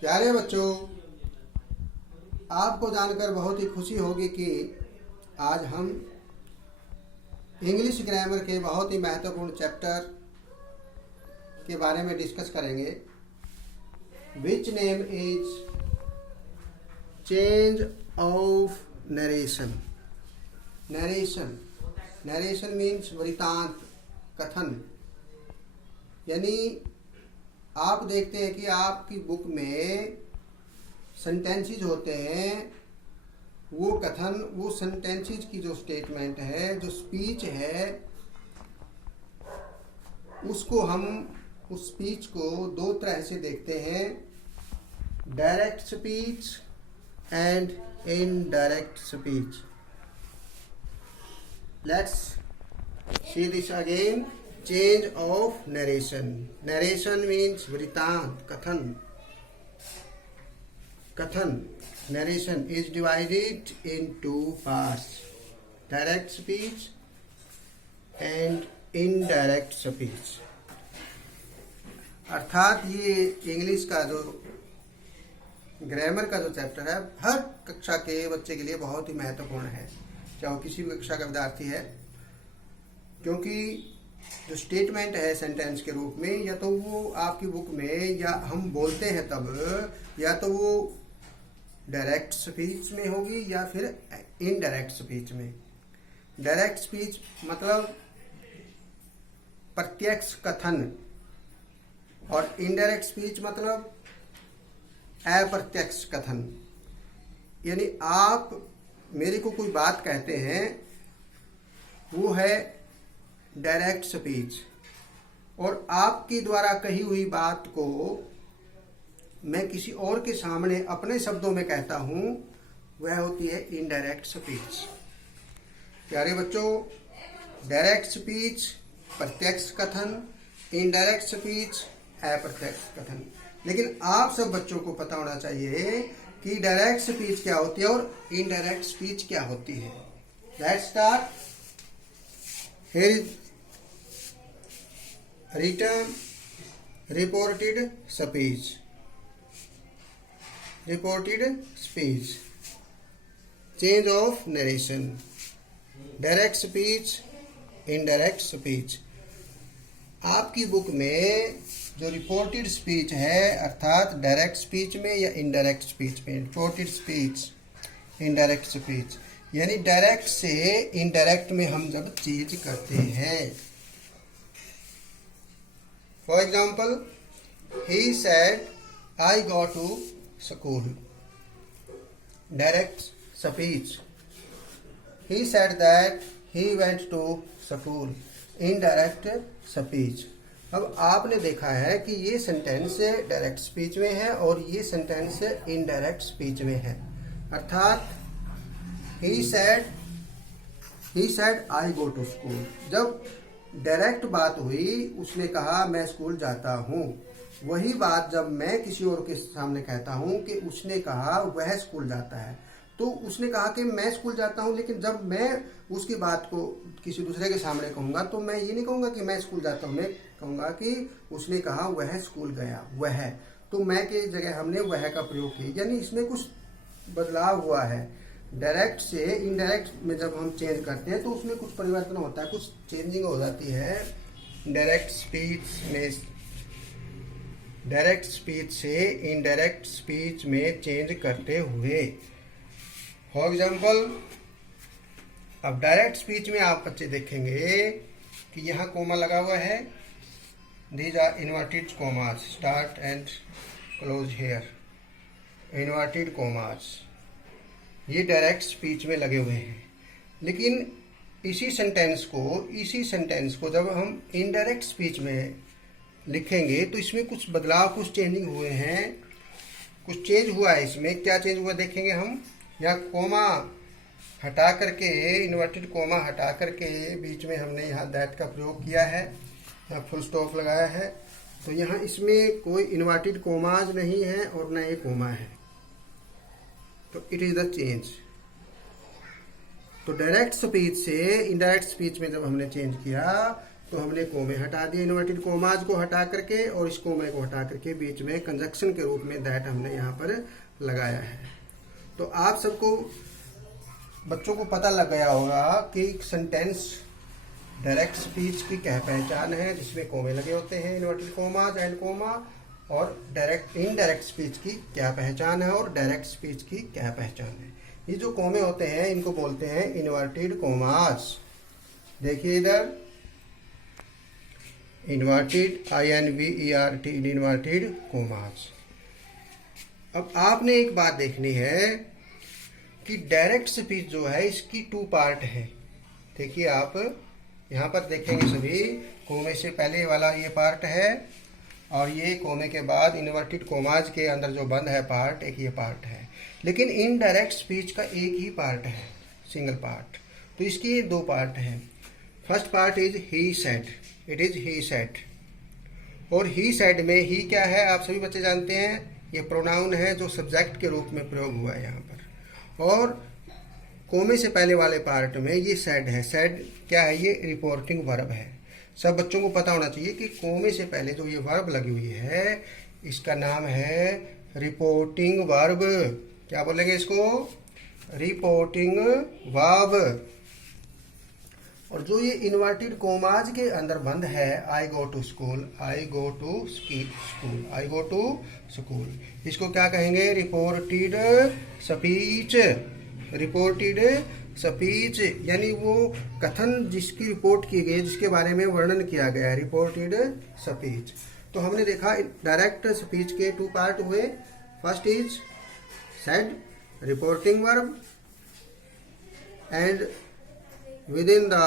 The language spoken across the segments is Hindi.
प्यारे बच्चों, आपको जानकर बहुत ही खुशी होगी कि आज हम इंग्लिश ग्रामर के बहुत ही महत्वपूर्ण चैप्टर के बारे में डिस्कस करेंगे। Which name is change of narration. Narration means वृतांत, कथन। यानी आप देखते हैं कि आपकी बुक में सेंटेंसेस होते हैं, वो कथन, वो सेंटेंसेस की जो स्टेटमेंट है, जो स्पीच है, उसको हम उस स्पीच को दो तरह से देखते हैं, direct speech and indirect speech. Let's see this again. Change of narration. Narration means वृतांत, कथन। Narration is divided into parts: direct speech and indirect speech। अर्थात ये इंग्लिश का जो ग्रामर का जो चैप्टर है, हर कक्षा के बच्चे के लिए बहुत ही महत्वपूर्ण है, चाहे वो किसी भी कक्षा का विद्यार्थी है, क्योंकि जो स्टेटमेंट है सेंटेंस के रूप में, या तो वो आपकी बुक में या हम बोलते हैं तब, या तो वो डायरेक्ट स्पीच में होगी या फिर इनडायरेक्ट स्पीच में। डायरेक्ट स्पीच मतलब प्रत्यक्ष कथन, और इनडायरेक्ट स्पीच मतलब अप्रत्यक्ष कथन। यानी आप मेरे को कोई बात कहते हैं, वो है डायरेक्ट स्पीच, और आपके द्वारा कही हुई बात को मैं किसी और के सामने अपने शब्दों में कहता हूं, वह होती है इनडायरेक्ट स्पीच। प्यारे बच्चों, डायरेक्ट स्पीच प्रत्यक्ष कथन, इनडायरेक्ट स्पीच अप्रत्यक्ष कथन। लेकिन आप सब बच्चों को पता होना चाहिए कि डायरेक्ट स्पीच क्या होती है और इनडायरेक्ट स्पीच क्या होती है। Let's start. Here is written reported speech. Reported speech, change of narration, direct speech, indirect speech। आपकी बुक में जो रिपोर्टेड स्पीच है, अर्थात डायरेक्ट स्पीच में या इनडायरेक्ट स्पीच में, रिपोर्टेड स्पीच, इनडायरेक्ट स्पीच, यानी डायरेक्ट से इनडायरेक्ट में हम जब चेंज करते हैं। For example, he said I go to school। Direct speech. He said that he went to school। Indirect speech. अब आपने देखा है कि ये सेंटेंस डायरेक्ट स्पीच में है और ये सेंटेंस इनडायरेक्ट स्पीच में है। अर्थात he said I go to school। जब डायरेक्ट बात हुई, उसने कहा मैं स्कूल जाता हूँ। वही बात जब मैं किसी और के सामने कहता हूं कि उसने कहा वह स्कूल जाता है, तो उसने कहा कि मैं स्कूल जाता हूं, लेकिन जब मैं उसकी बात को किसी दूसरे के सामने कहूंगा तो मैं ये नहीं कहूंगा कि मैं स्कूल जाता हूं, मैं कहूंगा कि उसने कहा वह स्कूल गया। वह, तो मैं के जगह हमने वह का प्रयोग किया, यानी इसमें कुछ बदलाव हुआ है। डायरेक्ट से इनडायरेक्ट में जब हम चेंज करते हैं तो उसमें कुछ परिवर्तन होता है, कुछ चेंजिंग हो जाती है। डायरेक्ट स्पीच से इनडायरेक्ट स्पीच में चेंज करते हुए। फॉर एग्जाम्पल, अब डायरेक्ट स्पीच में आप बच्चे देखेंगे कि यहाँ कोमा लगा हुआ है। These are inverted commas, start and close here, inverted commas, ये डायरेक्ट स्पीच में लगे हुए हैं। लेकिन इसी सेंटेंस को जब हम इनडायरेक्ट स्पीच में लिखेंगे तो इसमें कुछ बदलाव, कुछ चेंजिंग हुए हैं, कुछ चेंज हुआ है। इसमें क्या चेंज हुआ देखेंगे हम। यहाँ कोमा हटा करके, इन्वर्टेड कोमा हटा करके बीच में हमने यहाँ दैट का प्रयोग किया है, यहाँ फुल स्टॉप लगाया है, तो यहाँ इसमें कोई इन्वर्टेड कोमाज नहीं है और न ये कोमा है, तो इट इज द चेंज। तो डायरेक्ट स्पीच से इनडायरेक्ट स्पीच में जब हमने चेंज किया तो हमने कोमे हटा दिए, इन्वर्टेड कोमाज को हटा करके और इस कोमे को हटा करके बीच में कंजक्शन के रूप में दैट हमने यहाँ पर लगाया है। तो आप सबको बच्चों को पता लग गया होगा कि सेंटेंस डायरेक्ट स्पीच की क्या पहचान है, जिसमें कोमे लगे होते हैं, इन्वर्टेड कोमाज एंड कोमा, और डायरेक्ट इनडायरेक्ट स्पीच की क्या पहचान है और डायरेक्ट स्पीच की क्या पहचान है। ये जो कोमे होते हैं इनको बोलते हैं इन्वर्टेड कोमाज। देखिए इधर इन्वर्टेड INVERT इन्वर्टेड कोमाज। अब आपने एक बात देखनी है कि डायरेक्ट स्पीच जो है इसकी 2 पार्ट है। देखिए आप यहाँ पर देखेंगे सभी, कोमे से पहले वाला ये पार्ट है और ये कोमे के बाद इन्वर्टेड कोमाज के अंदर जो बंद है पार्ट, एक ये पार्ट है। लेकिन इनडायरेक्ट स्पीच का एक ही पार्ट है, सिंगल पार्ट। तो इसकी 2 पार्ट हैं। First part is he said, it is he said. और ही सेड में ही क्या है आप सभी बच्चे जानते हैं, ये प्रोनाउन है जो सब्जेक्ट के रूप में प्रयोग हुआ है यहाँ पर। और कोमे से पहले वाले पार्ट में ये सेड है। सेड क्या है, ये रिपोर्टिंग वर्ब है। सब बच्चों को पता होना चाहिए कि कोमे से पहले जो ये वर्ब लगी हुई है इसका नाम है रिपोर्टिंग वर्ब। क्या बोलेंगे इसको, रिपोर्टिंग वर्ब। और जो ये इन्वर्टेड कोमाज के अंदर बंद है, I go to school, I go to school, I go to school, इसको क्या कहेंगे, रिपोर्टेड स्पीच। रिपोर्टेड स्पीच यानी वो कथन जिसकी रिपोर्ट की गई, जिसके बारे में वर्णन किया गया है, रिपोर्टेड स्पीच। तो हमने देखा डायरेक्ट स्पीच के 2 पार्ट हुए। First is said, reporting verb, and within the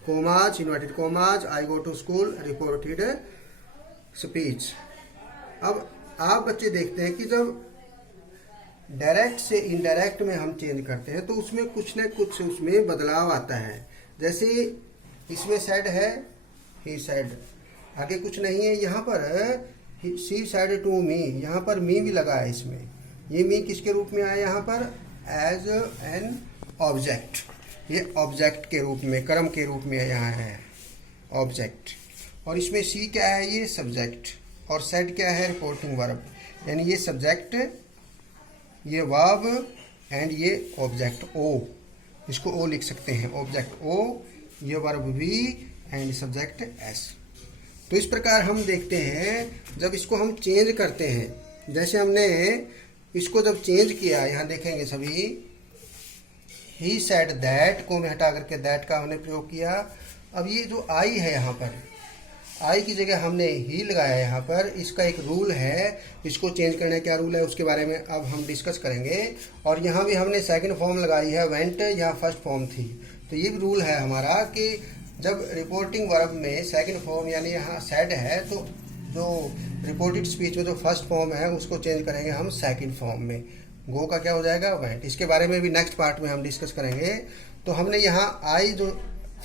commas, inverted commas, I go to school, reported speech। अब आप बच्चे देखते हैं कि जब डायरेक्ट से इनडायरेक्ट में हम चेंज करते हैं तो उसमें कुछ न कुछ उसमें बदलाव आता है। जैसे इसमें सेड है, ही सेड, आगे कुछ नहीं है। यहाँ पर शी सेड टू मी, यहाँ पर मी भी लगा है इसमें। ये मी किसके रूप में आया यहाँ पर, एज एन ऑब्जेक्ट। ये ऑब्जेक्ट के रूप में, कर्म के रूप में यहाँ है ऑब्जेक्ट। और इसमें सी क्या है, ये सब्जेक्ट, और सेड क्या है, रिपोर्टिंग वर्ब। यानी ये सब्जेक्ट, ये वर्ब एंड ये ऑब्जेक्ट ओ, इसको ओ लिख सकते हैं, ऑब्जेक्ट ओ, ये verb V and subject S. तो इस प्रकार हम देखते हैं जब इसको हम चेंज करते हैं। जैसे हमने इसको जब चेंज किया, यहाँ देखेंगे सभी, ही सेड दैट, को में हटा करके दैट का हमने प्रयोग किया। अब ये जो आई है यहाँ पर, आई की जगह हमने ही लगाया यहाँ पर। इसका एक रूल है, इसको चेंज करने क्या रूल है उसके बारे में अब हम डिस्कस करेंगे। और यहाँ भी हमने सेकंड फॉर्म लगाई है, वेंट, यहाँ फर्स्ट फॉर्म थी। तो ये भी रूल है हमारा कि जब रिपोर्टिंग वर्ब में सेकंड फॉर्म यानी यहाँ सेड है, तो जो रिपोर्टेड स्पीच में जो फर्स्ट फॉर्म है उसको चेंज करेंगे हम सेकंड फॉर्म में। गो का क्या हो जाएगा, वेंट। इसके बारे में भी नेक्स्ट पार्ट में हम डिस्कस करेंगे। तो हमने यहाँ आई जो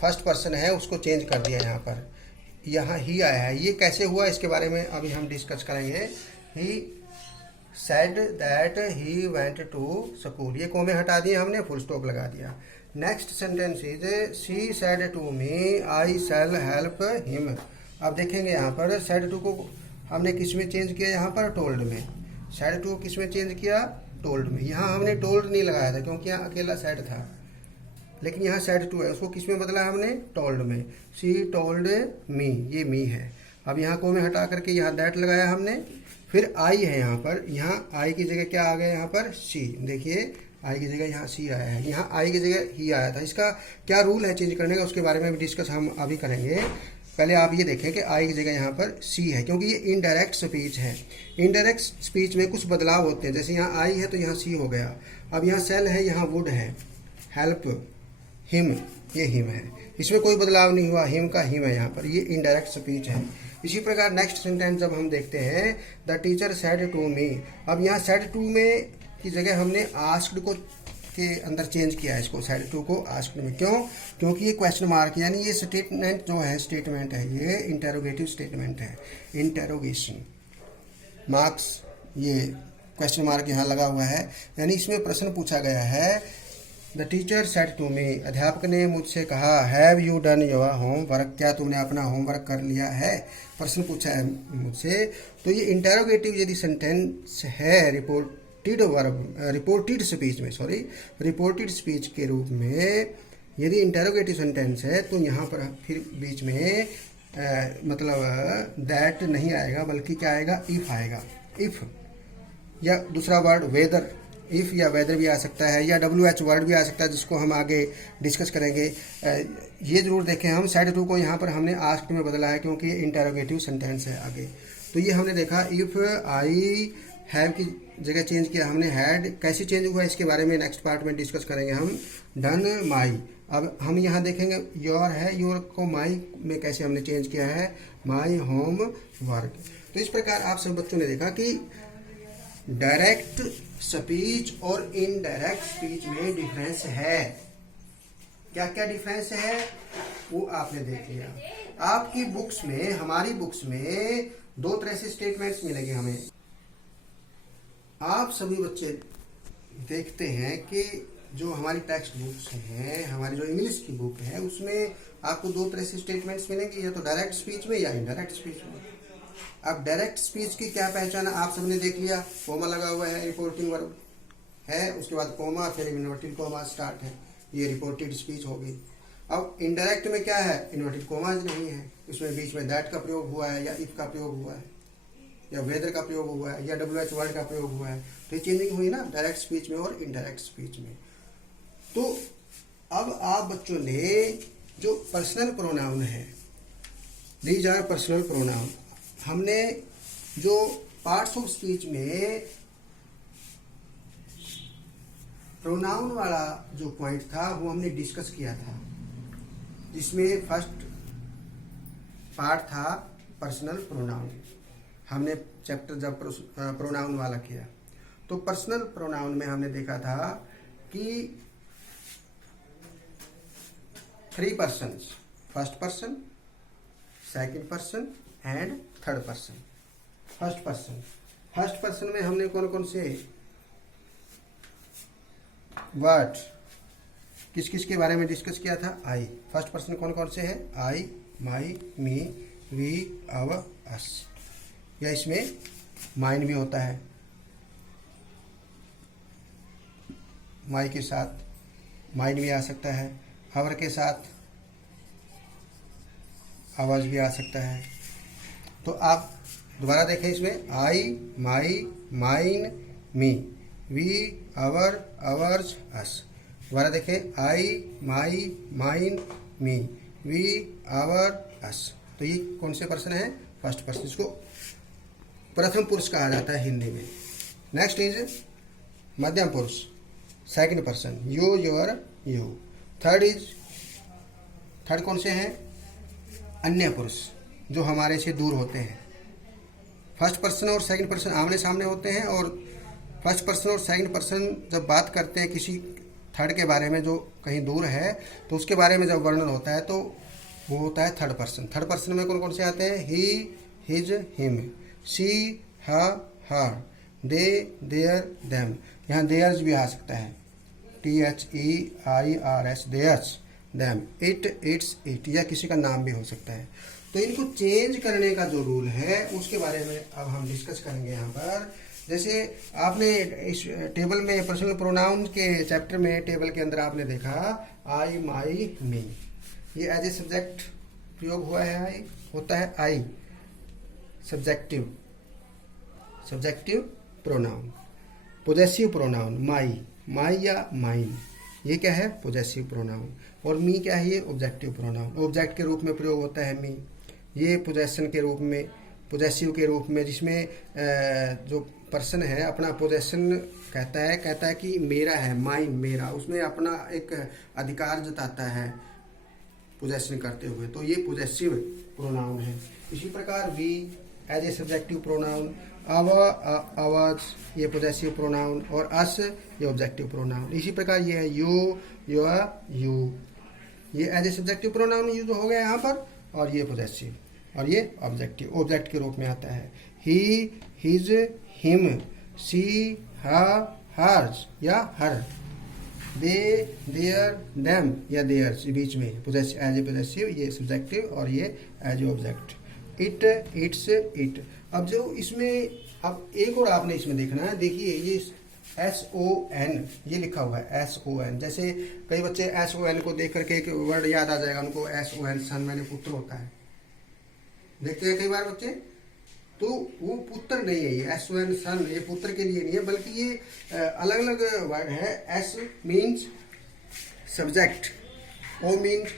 फर्स्ट पर्सन है उसको चेंज कर दिया, यहाँ पर यहाँ ही आया है। ये कैसे हुआ इसके बारे में अभी हम डिस्कस करेंगे। He said that he went to school, ये कोमे हटा दिए हमने, फुल स्टॉप लगा दिया। Next sentence is she said to me I shall help him. अब देखेंगे यहाँ पर सेड टू को हमने किस में चेंज किया, यहाँ पर टोल्ड में। सेड टू किस में चेंज किया, टोल्ड में। यहाँ हमने टोल्ड नहीं लगाया था क्योंकि यहाँ अकेला सेड था, लेकिन यहाँ सेड टू है, उसको किस में बदला हमने, टोल्ड में। शी टोल्ड मी, ये मी है। अब यहाँ को में हटा करके यहाँ दैट लगाया हमने। फिर आई है यहाँ पर, यहाँ आई की जगह क्या आ गया, यहाँ पर सी। देखिए आई की जगह यहाँ सी आया है, यहाँ आई की जगह ही आया था। इसका क्या रूल है चेंज करने का, उसके बारे में भी डिस्कस हम अभी करेंगे। पहले आप ये देखें कि आई की जगह यहाँ पर सी है, क्योंकि ये इनडायरेक्ट स्पीच है। इनडायरेक्ट स्पीच में कुछ बदलाव होते हैं। जैसे यहाँ आई है तो यहाँ सी हो गया। अब यहाँ सेल है, यहाँ वुड है, हेल्प हिम, ये हिम है, इसमें कोई बदलाव नहीं हुआ, हिम का हिम है यहाँ पर। ये इनडायरेक्ट स्पीच है। इसी प्रकार नेक्स्ट सेंटेंस जब हम देखते हैं, the teacher said to me. अब यहाँ सेड टू में की जगह हमने आस्क्ड को के अंदर चेंज किया है, इसको सेड टू को आस्क्ड में। क्यों, क्योंकि ये क्वेश्चन मार्क यानी ये स्टेटमेंट जो है, स्टेटमेंट है, ये इंटेरोगेटिव स्टेटमेंट है, इंटेरोगेशन मार्क्स, ये क्वेश्चन मार्क यहाँ लगा हुआ है, यानी इसमें प्रश्न पूछा गया है the teacher said to me, अध्यापक ने मुझसे कहा, have you done your homework, क्या तुमने अपना होमवर्क कर लिया है, प्रश्न पूछा है मुझसे। तो ये इंटेरोगेटिव यदि सेंटेंस है रिपोर्टेड वर्ब, रिपोर्टेड स्पीच में, सॉरी रिपोर्टेड स्पीच के रूप में यदि इंटेरोगेटिव सेंटेंस है तो यहाँ पर फिर बीच में मतलब दैट नहीं आएगा, बल्कि क्या आएगा, इफ आएगा। इफ या दूसरा वर्ड वेदर, इफ़ या वेदर भी आ सकता है, या WH वर्ड भी आ सकता है, जिसको हम आगे डिस्कस करेंगे। ये जरूर देखें हम सेड टू को यहाँ पर हमने आस्क्ड में बदला है क्योंकि ये इंटेरोगेटिव सेंटेंस है आगे। तो ये हमने देखा इफ़ आई हैव की जगह चेंज किया हमने हैड, कैसे चेंज हुआ इसके बारे में नेक्स्ट पार्ट में डिस्कस करेंगे हम। डन माई, अब हम यहाँ देखेंगे योर है, योर को माई में कैसे हमने चेंज किया है, माई होम वर्क। तो इस प्रकार आप सब बच्चों ने देखा कि डायरेक्ट स्पीच और इनडायरेक्ट स्पीच में डिफरेंस है। क्या क्या डिफरेंस है वो आपने देख लिया। आपकी बुक्स में, हमारी बुक्स में दो तरह से स्टेटमेंट्स मिलेंगे हमें। आप सभी बच्चे देखते हैं कि जो हमारी टेक्स्ट बुक्स हैं, हमारी जो इंग्लिश की बुक है, उसमें आपको दो तरह से स्टेटमेंट्स मिलेंगे, या तो डायरेक्ट स्पीच में या इनडायरेक्ट स्पीच में। अब डायरेक्ट स्पीच की क्या पहचान आप सबने देख लिया, कोमा लगा हुआ है, रिपोर्टिंग वर्ब है, उसके बाद कोमा, फिर इन्वर्टेड कोमा स्टार्ट है, ये रिपोर्टेड स्पीच होगी। अब इनडायरेक्ट में क्या है, इन्वर्टेड कोमाज नहीं है, इसमें बीच में दैट का प्रयोग हुआ है, या इफ का प्रयोग हुआ है, या वेदर का प्रयोग हुआ है, या WH वर्ड का प्रयोग हुआ है। तो ये चेंजिंग हुई ना डायरेक्ट स्पीच में और इनडायरेक्ट स्पीच में। तो अब आप बच्चों ने जो पर्सनल प्रोनाउन है, दीज आर पर्सनल प्रोनाउन, हमने जो पार्ट्स ऑफ स्पीच में प्रोनाउन वाला जो पॉइंट था वो हमने डिस्कस किया था, जिसमें फर्स्ट पार्ट था पर्सनल प्रोनाउन। हमने चैप्टर जब प्रोनाउन वाला किया तो पर्सनल प्रोनाउन में हमने देखा था कि 3 persons, first person, second person and third person. First person में हमने कौन कौन से वर्ड किस किस के बारे में डिस्कस किया था, आई। फर्स्ट पर्सन कौन कौन से है, आई, माई, मी, वी, आवर, अस, या इसमें माइन भी होता है, माई के साथ माइन भी आ सकता है, आवर के साथ आवाज भी आ सकता है। तो आप दोबारा देखें, इसमें I, my, mine, me, we, our, ours, us. दोबारा देखें, I, my, mine, me, we, our, us. तो ये कौन से पर्सन है, फर्स्ट पर्सन, इसको प्रथम पुरुष कहा जाता है हिंदी में। नेक्स्ट इज मध्यम पुरुष, second person, you, your, you. Third कौन से हैं, अन्य पुरुष, जो हमारे से दूर होते हैं। फर्स्ट पर्सन और सेकंड पर्सन आमने सामने होते हैं, और फर्स्ट पर्सन और सेकंड पर्सन जब बात करते हैं किसी थर्ड के बारे में जो कहीं दूर है, तो उसके बारे में जब वर्णन होता है तो वो होता है थर्ड पर्सन। थर्ड पर्सन में कौन कौन से आते हैं, he, his, him, she, her, they, their, them. यहाँ देयर्स भी आ सकता है, THEIRS, theirs, them, it, its, it, या किसी का नाम भी हो सकता है। तो इनको चेंज करने का जो रूल है उसके बारे में अब हम डिस्कस करेंगे यहाँ पर। जैसे आपने इस टेबल में पर्सनल प्रोनाउन के चैप्टर में टेबल के अंदर आपने देखा आई, माई, मी, ये एज ए सब्जेक्ट प्रयोग हुआ है, आई होता है, आई सब्जेक्टिव प्रोनाउन। पोजेसिव प्रोनाउन माई या माइन, ये क्या है, पोजेसिव प्रोनाउन। और मी क्या है, ये ऑब्जेक्टिव प्रोनाउन, ऑब्जेक्ट के रूप में प्रयोग होता है मी। ये पोजेशन के रूप में, पोजेसिव के रूप में, जिसमें जो पर्सन है अपना पोजेशन कहता है कि मेरा है, माइन, मेरा, उसमें अपना एक अधिकार जताता है पोजेशन करते हुए, तो ये पोजेसिव प्रोनाउन है। इसी प्रकार we as a subjective pronoun, आवाज ये पोजेसिव प्रोनाउन, और अस ये ऑब्जेक्टिव प्रोनाउन। इसी प्रकार ये है यू, योर, यू, ये as a subjective pronoun use हो गया यहाँ पर, और ये पोजेसिव, और ये ऑब्जेक्टिव, ऑब्जेक्ट के रूप में आता है। He, his, him, she, her, hers या हर। दे, देयर, देम या देयर बीच में पोजेसिव, एज ए पोजेसिव ये सब्जेक्टिव और ये as a object. It, its, it. अब जो इसमें अब एक और आपने इसमें देखना है, देखिए ये SON ये लिखा हुआ है SON। जैसे कई बच्चे SON को देख करके एक वर्ड याद आ जाएगा उनको, SON सन मैंने पुत्र होता है, देखते हैं कई बार बच्चे, तो वो पुत्र नहीं है, ये SON सन ये पुत्र के लिए नहीं है, बल्कि ये अलग अलग वर्ड है। S means subject, O means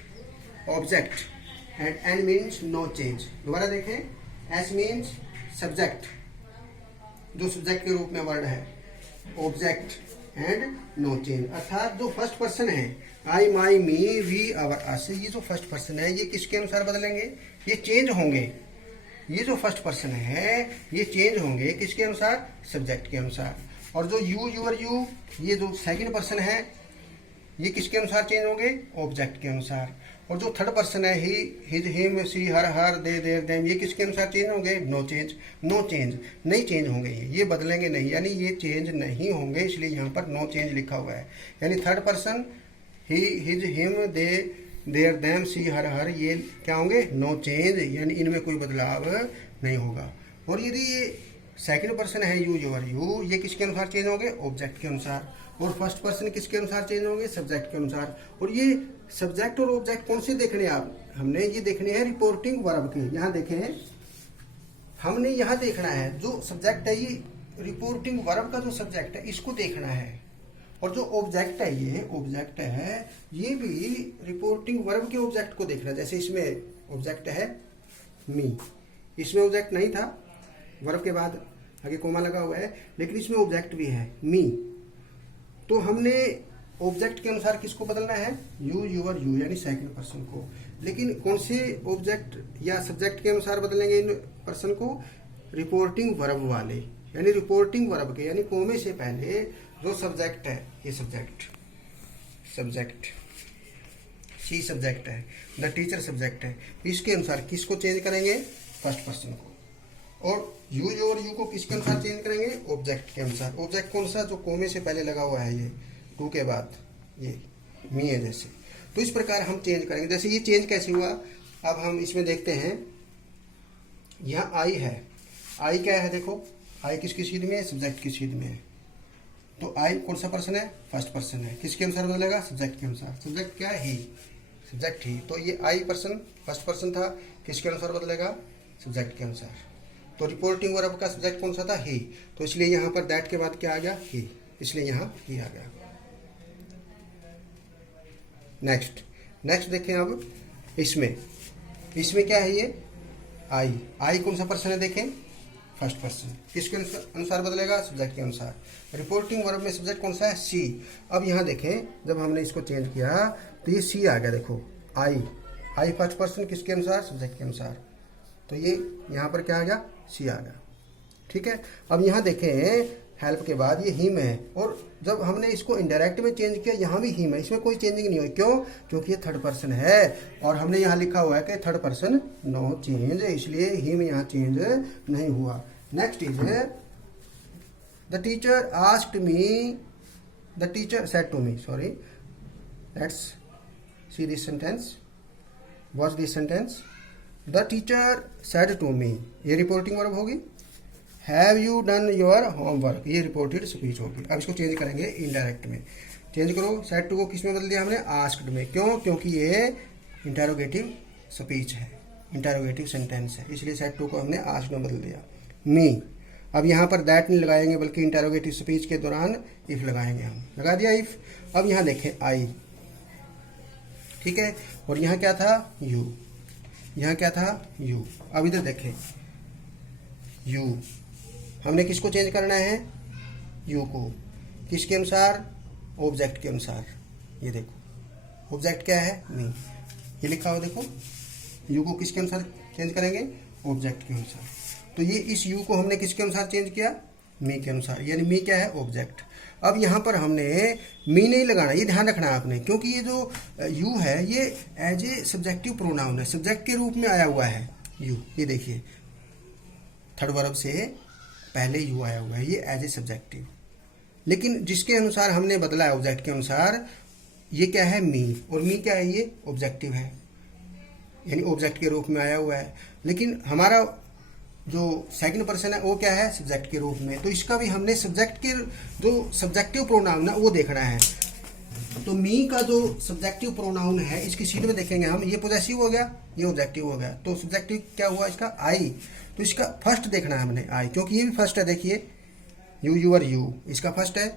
object and N means no change. दोबारा देखें, S मीन्स सब्जेक्ट जो सब्जेक्ट के रूप में वर्ड है, ऑब्जेक्ट एंड नो चेंज, अर्थात जो फर्स्ट पर्सन है आई, माई, मी, वी, आवर, अस, ये जो फर्स्ट पर्सन है ये किसके अनुसार बदलेंगे, ये चेंज होंगे। ये जो फर्स्ट पर्सन है ये चेंज होंगे किसके अनुसार, सब्जेक्ट के अनुसार। और जो यू, यूर, यू ये जो सेकंड पर्सन है ये किसके अनुसार चेंज होंगे, ऑब्जेक्ट के अनुसार। और जो थर्ड पर्सन है he, his, him, she, her, her, they, their, them ये किसके अनुसार चेंज होंगे, नो चेंज। नो चेंज नहीं चेंज होंगे, ये बदलेंगे नहीं, यानी ये चेंज नहीं होंगे, इसलिए यहाँ पर नो चेंज लिखा हुआ है। यानी third person he, his, him, they, their, them, she, her, her ये क्या होंगे, नो चेंज, यानी इनमें कोई बदलाव नहीं होगा। और यदि ये सेकंड पर्सन है यू, यूर, यू ये किसके अनुसार चेंज होंगे, ऑब्जेक्ट के अनुसार। और फर्स्ट पर्सन किसके अनुसार चेंज होंगे, सब्जेक्ट के अनुसार। और ये सब्जेक्ट और ऑब्जेक्ट कौन से देखने हैं आप, हमने ये देखने हैं रिपोर्टिंग वर्ब के। यहाँ देखें, हमने यहाँ देखना है जो सब्जेक्ट है ये रिपोर्टिंग वर्ब का जो सब्जेक्ट है इसको देखना है। और जो ऑब्जेक्ट है ये ऑब्जेक्ट है ये भी रिपोर्टिंग वर्ब के ऑब्जेक्ट को देखना है। जैसे इसमें ऑब्जेक्ट है मी, इसमें ऑब्जेक्ट नहीं था, वर्ब के बाद आगे कोमा लगा हुआ है, लेकिन इसमें ऑब्जेक्ट भी है मी। तो हमने ऑब्जेक्ट के अनुसार किसको बदलना है, यू, यूर, यू यानी सेकंड पर्सन को। लेकिन कौन से ऑब्जेक्ट या सब्जेक्ट के अनुसार बदलेंगे इन पर्सन को, रिपोर्टिंग वर्ब वाले, यानी रिपोर्टिंग वर्ब के, यानी कोमे से पहले जो सब्जेक्ट है ये सब्जेक्ट, सब्जेक्ट सी सब्जेक्ट है, द टीचर सब्जेक्ट है, इसके अनुसार किसको चेंज करेंगे, फर्स्ट पर्सन को। और यू, यूर, यू को किसके अनुसार चेंज करेंगे, ऑब्जेक्ट के अनुसार। ऑब्जेक्ट कौन सा, जो कोमे से पहले लगा हुआ है, ये टू के बाद ये मी है जैसे। तो इस प्रकार हम चेंज करेंगे। जैसे ये चेंज कैसे हुआ, अब हम इसमें देखते हैं, यहाँ आई है, आई क्या है, देखो आई किसकी सीध में है, सब्जेक्ट की सीध में है। तो आई कौन सा पर्सन है, फर्स्ट पर्सन है, किसके अनुसार बदलेगा, सब्जेक्ट के अनुसार। सब्जेक्ट क्या है, ही, सब्जेक्ट ही। तो ये आई पर्सन फर्स्ट पर्सन था, किसके अनुसार बदलेगा, सब्जेक्ट के अनुसार। तो रिपोर्टिंग वर्ब का सब्जेक्ट कौन सा था, ही, तो इसलिए यहाँ पर दैट के बाद क्या आ गया, ही, इसलिए यहाँ ही आ गया। नेक्स्ट देखें अब इसमें क्या है, ये आई कौन सा पर्सन है, देखें फर्स्ट पर्सन, किसके अनुसार बदलेगा, सब्जेक्ट के अनुसार। रिपोर्टिंग वर्ब में सब्जेक्ट कौन सा है, सी। अब यहाँ देखें, जब हमने इसको चेंज किया तो ये सी आ गया, देखो आई फर्स्ट पर्सन किसके अनुसार, सब्जेक्ट के अनुसार। तो ये यहाँ पर क्या आ गया, सी आ गया, ठीक है। अब यहाँ देखें, हेल्प के बाद ये हिम है, और जब हमने इसको इनडायरेक्ट में चेंज किया यहाँ भी हिम है, इसमें कोई चेंजिंग नहीं हुई। क्यों, क्योंकि ये थर्ड पर्सन है और हमने यहाँ लिखा हुआ है कि थर्ड पर्सन नो चेंज, इसलिए हिम यहाँ चेंज नहीं हुआ। Next is the teacher asked me, the teacher said to me, sorry, let's see this sentence, watch this sentence. The teacher said to me, ये रिपोर्टिंग वर्ब होगी। Have you done your homework, ये रिपोर्टेड स्पीच होगी। अब इसको चेंज करेंगे इनडायरेक्ट में, चेंज करो। सेड टू को किस में बदल दिया हमने, आस्क्ड में। क्यों, क्योंकि ये इंटरोगेटिव स्पीच है, इंटरोगेटिव सेंटेंस है, इसलिए सेड टू को हमने आस्क्ड में बदल दिया। मी, अब यहाँ पर दैट नहीं लगाएंगे, बल्कि इंटरोगेटिव स्पीच के दौरान इफ लगाएंगे, हम लगा दिया इफ। अब यहाँ देखें आई, ठीक है, और यहाँ क्या था, यू, यहाँ क्या था, यू। अब इधर देखें, यू, हमने किसको चेंज करना है, यू को, किसके अनुसार, ऑब्जेक्ट के अनुसार। ये देखो ऑब्जेक्ट क्या है, मी, ये लिखा हो, देखो यू को किसके अनुसार चेंज करेंगे, ऑब्जेक्ट के अनुसार। तो ये इस यू को हमने किसके अनुसार चेंज किया, मी के अनुसार, यानी मी क्या है, ऑब्जेक्ट। अब यहाँ पर हमने मी नहीं लगाना, ये ध्यान रखना है आपने, क्योंकि ये जो यू है ये एज ए सब्जेक्टिव प्रोनाउन है, सब्जेक्ट के रूप में आया हुआ है यू। ये देखिए थर्ड वर्ब से पहले यू आया हुआ है, ये एज ए सब्जेक्टिव, लेकिन जिसके अनुसार हमने बदला है ऑब्जेक्ट के अनुसार, ये क्या है मी, और मी क्या है, ये ऑब्जेक्टिव है, यानी ऑब्जेक्ट के रूप में आया हुआ है। लेकिन हमारा जो सेकंड पर्सन है वो क्या है, सब्जेक्ट के रूप में। तो इसका भी हमने सब्जेक्ट के जो सब्जेक्टिव प्रोनाउन है वो देखना है। तो मी का जो सब्जेक्टिव प्रोनाउन है इसकी सीट में देखेंगे हम, ये पॉजेसिव हो गया, ये ऑब्जेक्टिव हो गया। तो सब्जेक्टिव क्या हुआ इसका, आई। तो इसका फर्स्ट देखना है हमने आई, क्योंकि ये भी फर्स्ट है, देखिए यू, यूअर, यू इसका फर्स्ट है,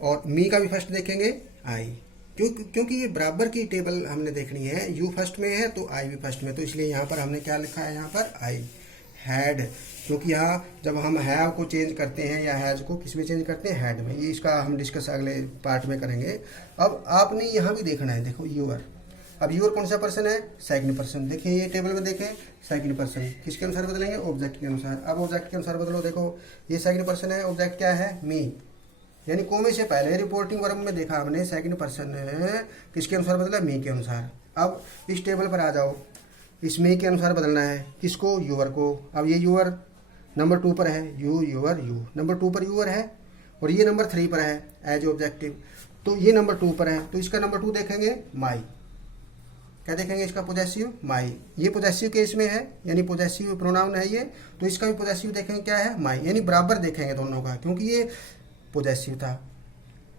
और मी का भी फर्स्ट देखेंगे आई, क्योंकि ये बराबर की टेबल हमने देखनी है, यू फर्स्ट में है तो आई भी फर्स्ट में। तो इसलिए यहाँ पर हमने क्या लिखा है, यहाँ पर आई हैड, क्योंकि यहाँ जब हम हैव को चेंज करते हैं या हैज को किस में चेंज करते हैं, हैड में। ये इसका हम डिस्कस अगले पार्ट में करेंगे। अब आपने यहाँ भी देखना है, देखो यूअर। अब यूअर कौन सा पर्सन है, सेकंड पर्सन। देखिए ये टेबल में देखें, सेकंड पर्सन किसके अनुसार बदलेंगे, ऑब्जेक्ट के अनुसार। अब ऑब्जेक्ट के अनुसार बदलो, देखो ये सेकंड पर्सन है, ऑब्जेक्ट क्या है, मी, यानी कोमे से पहले रिपोर्टिंग वर्ब में देखा हमने सेकंड पर्सन है किसके अनुसार बदला, मी के अनुसार। अब इस टेबल पर आ जाओ, इस मी के अनुसार बदलना है किसको, यूअर को। अब ये यूअर नंबर 2 पर है, यू, यूअर, यू नंबर 2 पर यूअर है, और ये नंबर 3 पर है एज ऑब्जेक्टिव। तो ये नंबर 2 पर है, तो इसका नंबर 2 देखेंगे माई, क्या देखेंगे इसका, पोजेसिव माई। ये पोजेसिव केस में है, यानी पोजेसिव प्रोनाउन है ये, तो इसका भी पोजेसिव देखेंगे क्या है, माई, यानी बराबर देखेंगे दोनों का, क्योंकि ये पोजेसिव था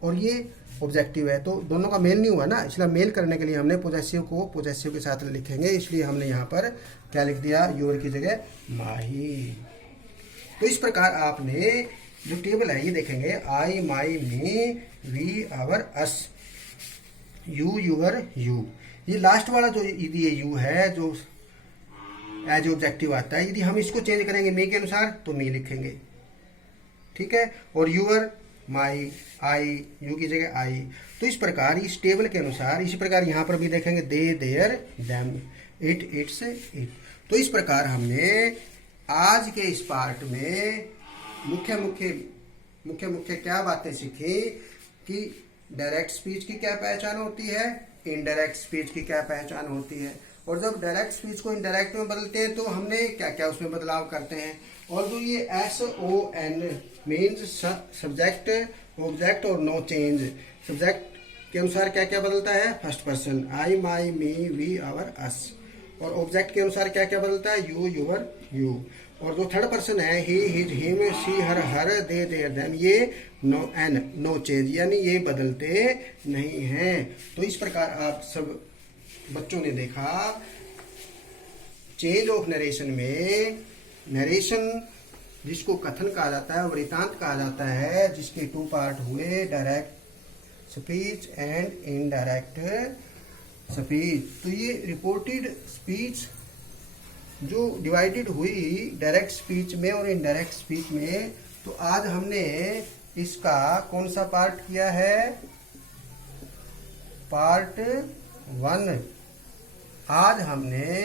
और ये ऑब्जेक्टिव है, तो दोनों का मेल नहीं हुआ ना, इसलिए मेल करने के लिए हमने पोजेसिव को पोजेसिव के साथ लिखेंगे। इसलिए हमने यहाँ पर क्या लिख दिया, यूअर की जगह माही। तो इस प्रकार आपने जो टेबल है ये देखेंगे, I, my, me, we, our, us, you, your, you. ये लास्ट वाला जो यदि ये यू है जो एज ऑब्जेक्टिव आता है, यदि हम इसको चेंज करेंगे मी के अनुसार तो मी लिखेंगे, ठीक है, और यूअर, माई, आई, यू की जगह आई। तो इस प्रकार इस टेबल के अनुसार, इसी प्रकार यहाँ पर भी देखेंगे they, their, them, it, its, it. तो इस प्रकार हमने आज के इस पार्ट में मुख्य मुख्य क्या बातें सीखी कि डायरेक्ट स्पीच की क्या पहचान होती है, इनडायरेक्ट स्पीच की क्या पहचान होती है, और जब डायरेक्ट स्पीच को इनडायरेक्ट में बदलते हैं तो हमने क्या क्या उसमें बदलाव करते हैं। और जो ये SON मीन्स सब्जेक्ट, ऑब्जेक्ट और नो चेंज, सब्जेक्ट के अनुसार क्या क्या बदलता है, first person I, my, me, we, our, us, और ऑब्जेक्ट के अनुसार क्या क्या बदलता है, यू, यूअर, यू। और जो थर्ड पर्सन है he, his, him, she, her, her, they, their, them, ये नो चेंज, यानी ये बदलते नहीं हैं। तो इस प्रकार आप सब बच्चों ने देखा चेंज ऑफ नरेशन में, नरेशन जिसको कथन कहा जाता है, वृतांत कहा जाता है, जिसके 2 पार्ट हुए, direct speech and indirect speech. तो ये रिपोर्टेड स्पीच जो डिवाइडेड हुई डायरेक्ट स्पीच में और इनडायरेक्ट स्पीच में, तो आज हमने इसका कौन सा पार्ट किया है, पार्ट 1। आज हमने